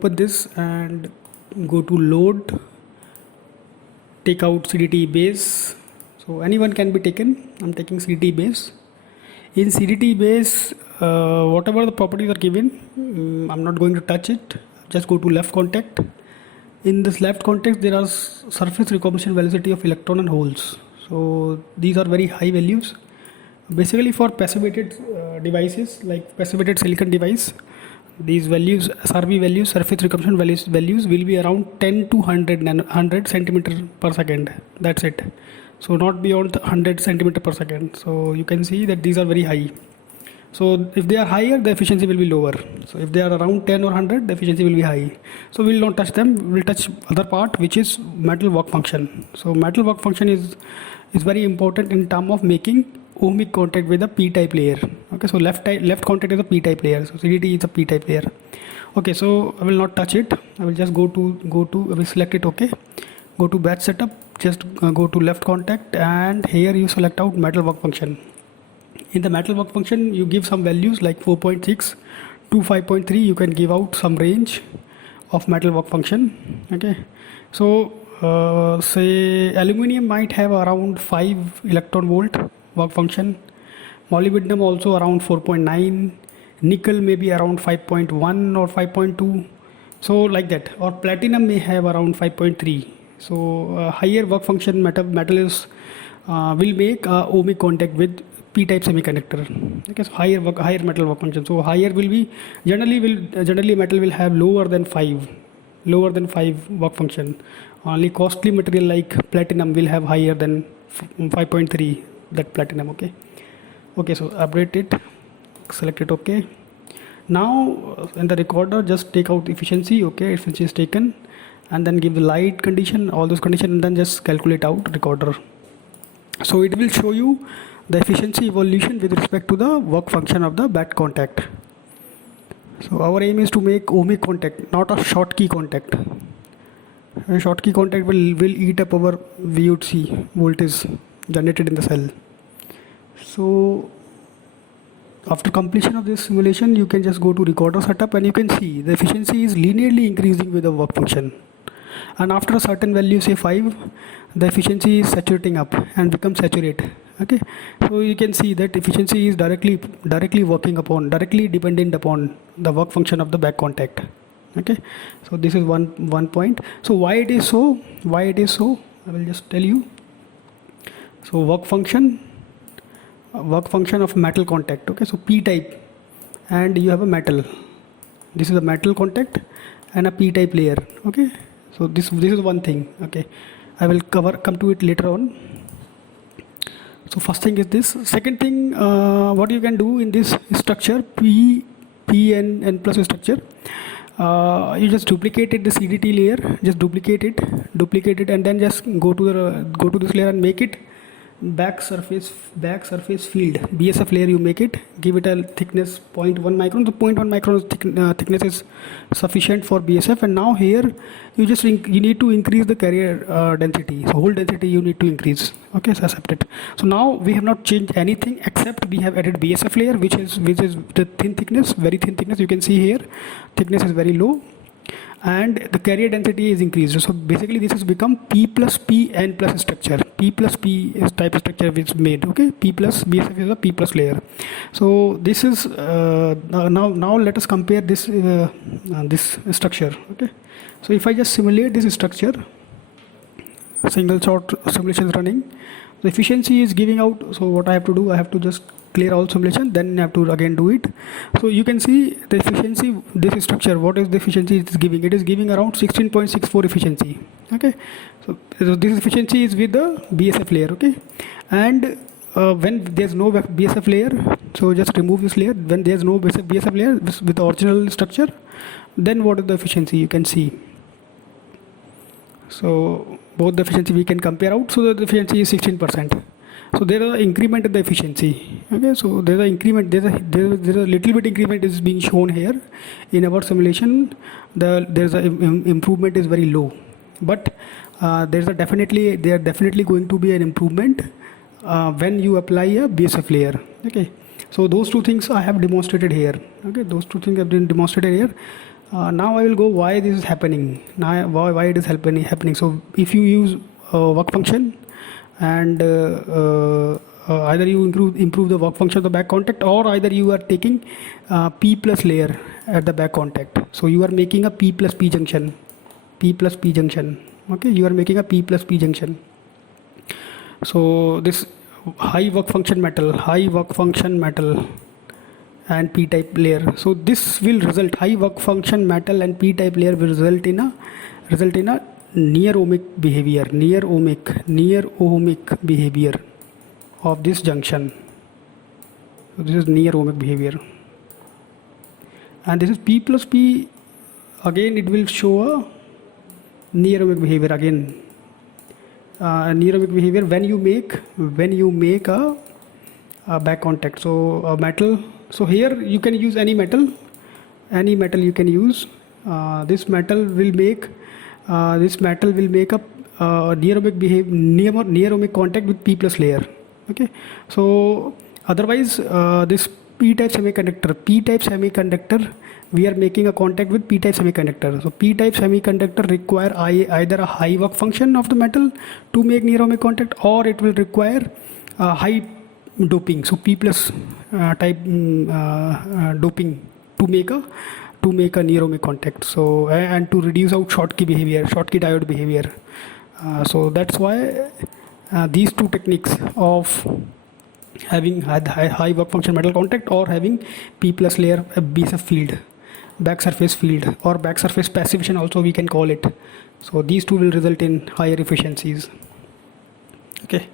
open this and go to load, take out CDT base. So anyone can be taken. I'm taking CDT base. In CDT base, whatever the properties are given, I'm not going to touch it. Just go to left contact. In this left contact, there are surface recognition velocity of electron and holes. So these are very high values. Basically for passivated devices like passivated silicon device, these values, SRV values, surface recognition values will be around 10 to 100 centimeter per second. That's it. So not beyond 100 centimeter per second. So you can see that these are very high. So if they are higher, the efficiency will be lower. So if they are around 10 or 100, the efficiency will be high. So we will not touch them. We will touch other part, which is metal work function. So metal work function is very important in terms of making ohmic contact with a p-type layer. Okay, so left contact is a p-type layer. So CDT is a p-type layer. Okay, so I will not touch it. I will just I will select it. Okay, go to batch setup. Just go to left contact, and here you select out metal work function. In the metal work function, you give some values like 4.6 to 5.3. You can give out some range of metal work function. Okay, so say aluminum might have around 5 electron volt work function, molybdenum also around 4.9, nickel may be around 5.1 or 5.2, so like that, or platinum may have around 5.3. So higher work function metal is will make ohmic contact with p-type semiconductor. Okay, so higher metal work function. So higher will be generally metal will have lower than 5 work function. Only costly material like platinum will have higher than 5.3, that platinum. Okay, so update it, select it. Okay, now in the recorder, just take out efficiency. Okay, efficiency is taken, and then give the light condition, all those conditions, and then just calculate out recorder. So it will show you the efficiency evolution with respect to the work function of the back contact. So our aim is to make ohmic contact, not a Schottky contact. A Schottky contact will eat up our VOC, voltage generated in the cell. So after completion of this simulation, you can just go to recorder setup, and you can see the efficiency is linearly increasing with the work function. And after a certain value, say 5, the efficiency is saturating up and becomes saturate. Okay, so you can see that efficiency is directly dependent upon the work function of the back contact. Okay, so this is one point. So why it is so, I will just tell you. So work function of metal contact. Okay, so p-type, and you have a metal, this is a metal contact and a p-type layer. Okay, so this is one thing. Okay, I will come to it later on. So first thing is this. Second thing, what you can do in this structure, p and n plus structure, you just duplicated the CDT layer, just duplicate it, and then just go to this layer and make it back surface field BSF layer. You make it, give it a thickness 0.1 micron. The 0.1 micron thickness is sufficient for BSF. And now here you need to increase the carrier density. So whole density you need to increase. Okay, so accept it. So now we have not changed anything except we have added BSF layer, which is the thin thickness, very thin thickness. You can see here thickness is very low, and the carrier density is increased. So basically this has become P plus P N plus structure. P plus P is type of structure which is made. Okay, P plus BSF is a P plus layer. So this is now let us compare this this structure. Okay, so if I just simulate this structure, single shot simulation is running, the efficiency is giving out. So what I have to do, I have to just clear all simulation, then I have to again do it. So you can see the efficiency, this structure, what is the efficiency it is giving? It is giving around 16.64 efficiency. Okay, so this efficiency is with the BSF layer. Okay, and when there's no BSF layer, so just remove this layer. When there's no BSF layer with the original structure, then what is the efficiency? You can see. So both the efficiency we can compare out. So the efficiency is 16%. So there is an increment in the efficiency. Okay, so there's an increment. There's a little bit increment is being shown here in our simulation. There's an improvement is very low, but there are definitely going to be an improvement when you apply a BSF layer. Okay, so those two things I have demonstrated here. Okay, those two things have been demonstrated here. Now I will go why this is happening. Now why it is happening. So if you use work function and either you improve the work function of the back contact, or either you are taking P plus layer at the back contact. So you are making a P plus P junction. Okay, you are making a P plus P junction. So this high work function metal and p-type layer. So this will result, high work function metal and p-type layer will result in a near ohmic behavior of this junction. So this is near ohmic behavior, and this is P plus P. Again it will show a near ohmic behavior again. Near ohmic behavior when you make a back contact. So a metal, so here you can use any metal you can use. This metal will make a near ohmic contact with P plus layer. Okay, so otherwise this p-type semiconductor, we are making a contact with p-type semiconductor. So p-type semiconductor require either a high work function of the metal to make near ohmic contact, or it will require high doping, so P plus type doping to make a near ohmic contact. So and to reduce out Schottky diode behavior. So that's why these two techniques of having high work function metal contact or having P plus layer BSF field, back surface field, or back surface passivation also we can call it. So these two will result in higher efficiencies. Okay.